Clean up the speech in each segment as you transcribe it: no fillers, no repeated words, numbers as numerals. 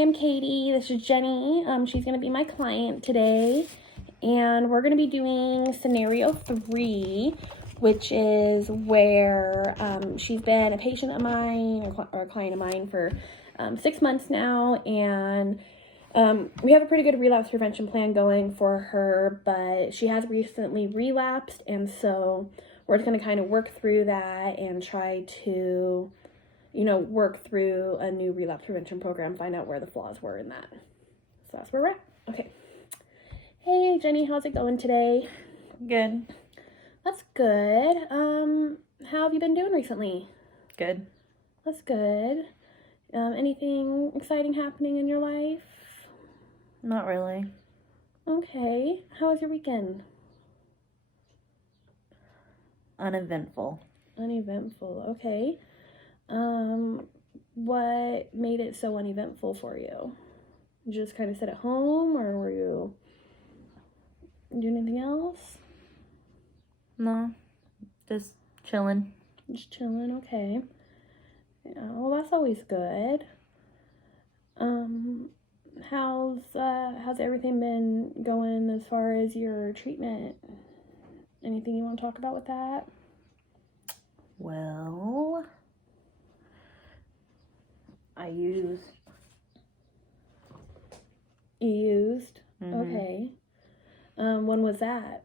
Hi, I'm Katie. This is Jenny. She's going to be my client today. And we're going to be doing scenario 3, which is where she's been a patient of mine or a client of mine for 6 months now. And we have a pretty good relapse prevention plan going for her, but she has recently relapsed. And so we're just going to kind of work through that and try to work through a new relapse prevention program, find out where the flaws were in that. So that's where we're at. Okay. Hey, Jenny, how's it going today? Good. That's good. How have you been doing recently? Good. That's good. Anything exciting happening in your life? Not really. Okay. How was your weekend? Uneventful. Uneventful. Okay. What made it so uneventful for you? Did you just kind of sit at home, or were you doing anything else? No, just chilling. Just chilling, okay. Yeah, well, that's always good. How's everything been going as far as your treatment? Anything you want to talk about with that? Well, I used. You used? Mm-hmm. Okay. When was that?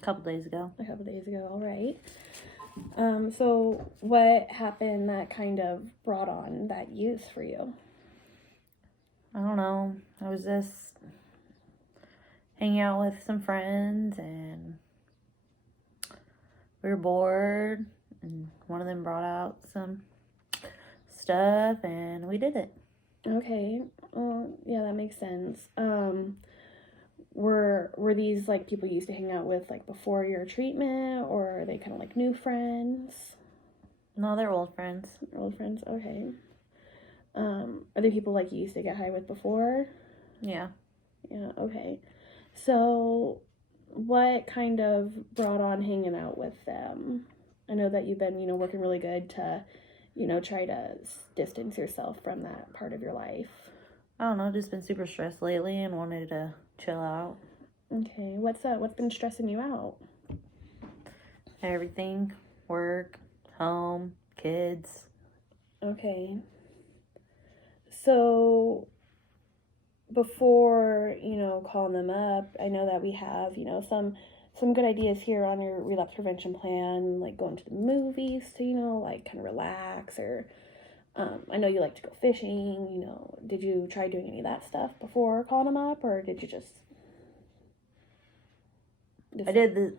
A couple days ago. A couple days ago, all right. So what happened that kind of brought on that use for you? I don't know. I was just hanging out with some friends and we were bored and one of them brought out some stuff and we did it. Okay. Yeah, that makes sense. Were these like people you used to hang out with like before your treatment, or are they kind of like new friends? No, they're old friends. Old friends, okay. Are they people like you used to get high with before? Yeah. Yeah, okay. So what kind of brought on hanging out with them? I know that you've been, working really good to, try to distance yourself from that part of your life. I don't know, just been super stressed lately and wanted to chill out. Okay, what's been stressing you out? Everything. Work, home, kids. Okay. So before, calling them up, I know that we have, some good ideas here on your relapse prevention plan, like going to the movies to, like kind of relax, or I know you like to go fishing, did you try doing any of that stuff before calling them up, or did you just I did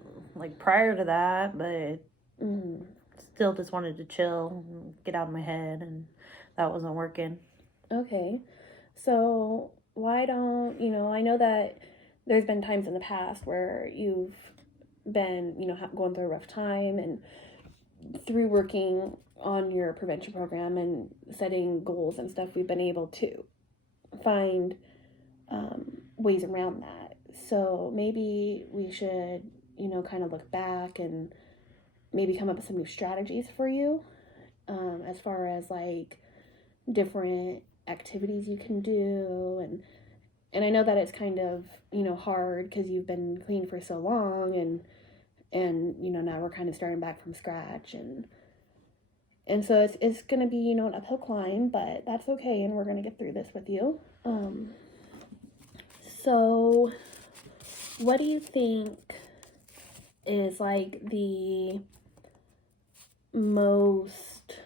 prior to that, but mm-hmm. still just wanted to chill, get out of my head, and that wasn't working. Okay. So why don't, I know that there's been times in the past where you've been, going through a rough time, and through working on your prevention program and setting goals and stuff, we've been able to find ways around that. So maybe we should, kind of look back and maybe come up with some new strategies for you, as far as like different activities you can do. And I know that it's kind of, hard because you've been clean for so long, and now we're kind of starting back from scratch, and so it's going to be, an uphill climb, but that's okay, and we're going to get through this with you. So what do you think is like the most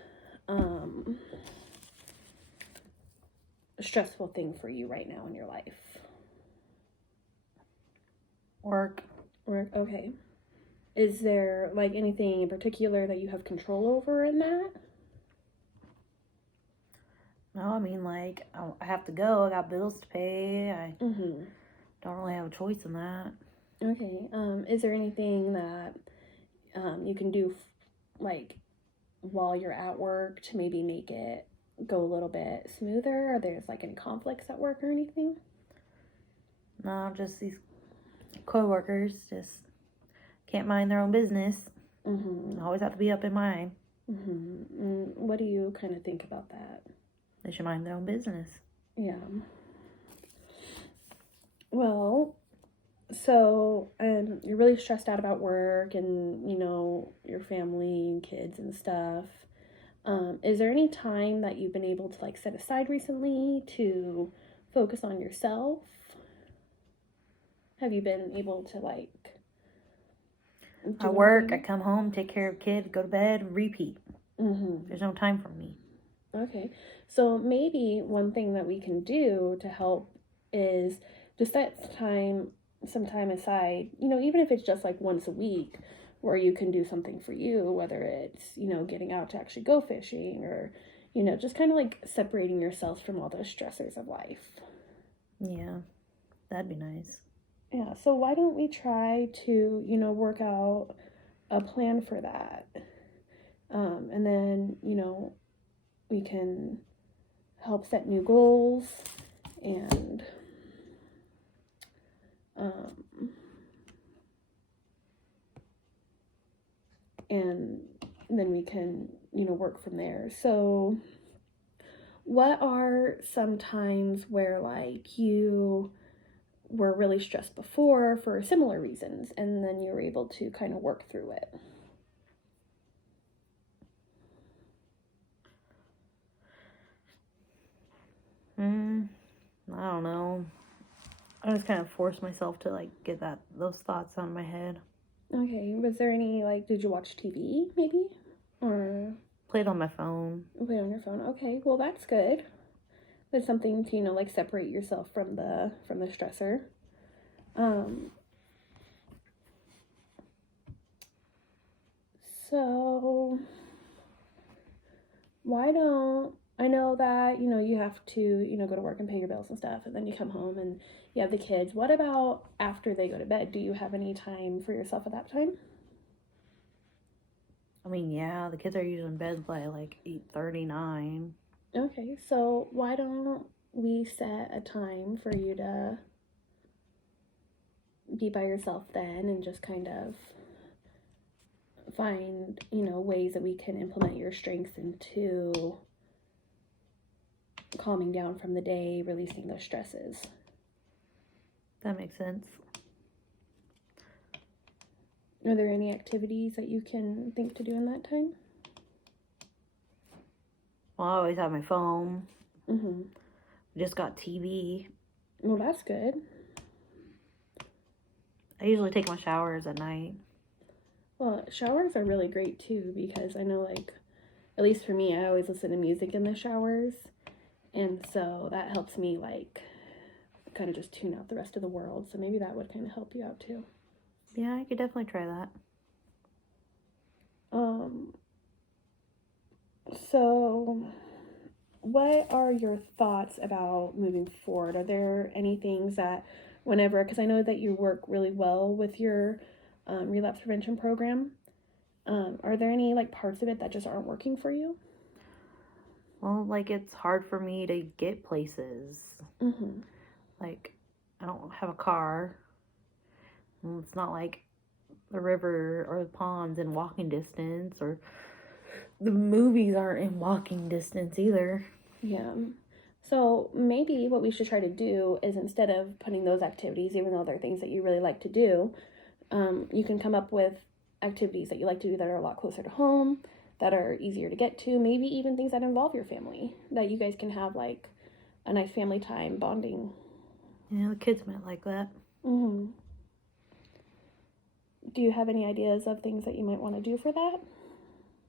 stressful thing for you right now in your life? Work. Okay. Is there like anything in particular that you have control over in that? No, I mean, I have to go. I got bills to pay. I Mm-hmm. don't really have a choice in that. Okay. Is there anything that you can do like while you're at work to maybe make it go a little bit smoother? Are there's like any conflicts at work or anything? No, just these co-workers just can't mind their own business. Mm-hmm. Always have to be up in mine. Mm-hmm. What do you kind of think about that? They should mind their own business. Yeah. Well, so you're really stressed out about work and, your family and kids and stuff. Is there any time that you've been able to like set aside recently to focus on yourself? Have you been able to like I do work, I anything? come home, take care of kids, go to bed, repeat. Mm-hmm. There's no time for me. Okay. So maybe one thing that we can do to help is to set some time aside, even if it's just like once a week where you can do something for you, whether it's, getting out to actually go fishing or, just kind of like separating yourself from all those stressors of life. Yeah, that'd be nice. Yeah. So why don't we try to, work out a plan for that? And then, we can help set new goals and um, and then we can work from there. So what are some times where like you were really stressed before for similar reasons and then you were able to kind of work through it? I don't know. I just kind of force myself to like get those thoughts out of my head. Okay, was there any like did you watch TV maybe or Played on my phone. play on your phone? Okay, well that's good. That's something to like separate yourself from the stressor. um so why don't I know that you have to go to work and pay your bills and stuff, and then you come home and you have the kids. What about after they go to bed? Do you have any time for yourself at that time? I mean, yeah, the kids are usually in bed by like 8:39. Okay, so why don't we set a time for you to be by yourself then and just kind of find ways that we can implement your strengths into calming down from the day, releasing those stresses. That makes sense. Are there any activities that you can think to do in that time? Well, I always have my phone. Mm-hmm. Just got TV. Well, that's good. I usually take my showers at night. Well, showers are really great too because I know, like, at least for me, I always listen to music in the showers, and so that helps me, like, kind of just tune out the rest of the world. So maybe that would kind of help you out too. Yeah, I could definitely try that. Um, so what are your thoughts about moving forward? Are there any things that, whenever, because I know that you work really well with your relapse prevention program, are there any like parts of it that just aren't working for you? Well, like, it's hard for me to get places. Mm-hmm. Like, I don't have a car. And it's not like the river or the ponds in walking distance, or the movies aren't in walking distance either. Yeah. So maybe what we should try to do is, instead of putting those activities, even though they're things that you really like to do, you can come up with activities that you like to do that are a lot closer to home, that are easier to get to, maybe even things that involve your family, that you guys can have like a nice family time bonding. Yeah, the kids might like that. Mm-hmm. Do you have any ideas of things that you might want to do for that?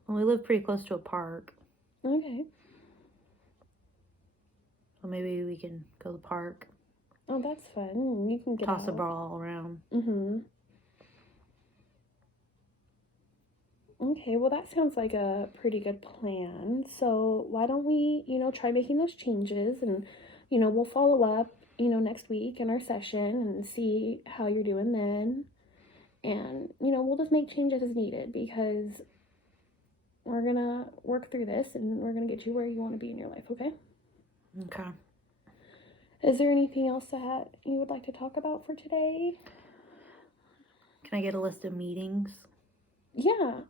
Well, we live pretty close to a park, Okay. so maybe we can go to the park, Oh, that's fun. You can get toss a out. ball around. Mm-hmm. Okay, well, that sounds like a pretty good plan. So, why don't we, try making those changes, and, we'll follow up, next week in our session and see how you're doing then. And, we'll just make changes as needed because we're going to work through this and we're going to get you where you want to be in your life, okay? Okay. Is there anything else that you would like to talk about for today? Can I get a list of meetings? Yeah.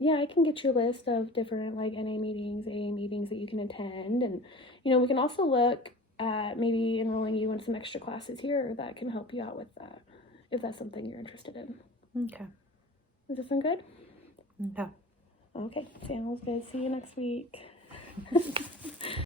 Yeah, I can get you a list of different like NA meetings, AA meetings that you can attend. And, we can also look at maybe enrolling you in some extra classes here that can help you out with that, if that's something you're interested in. Okay. Does this sound good? Okay. Okay, sounds good. See you next week.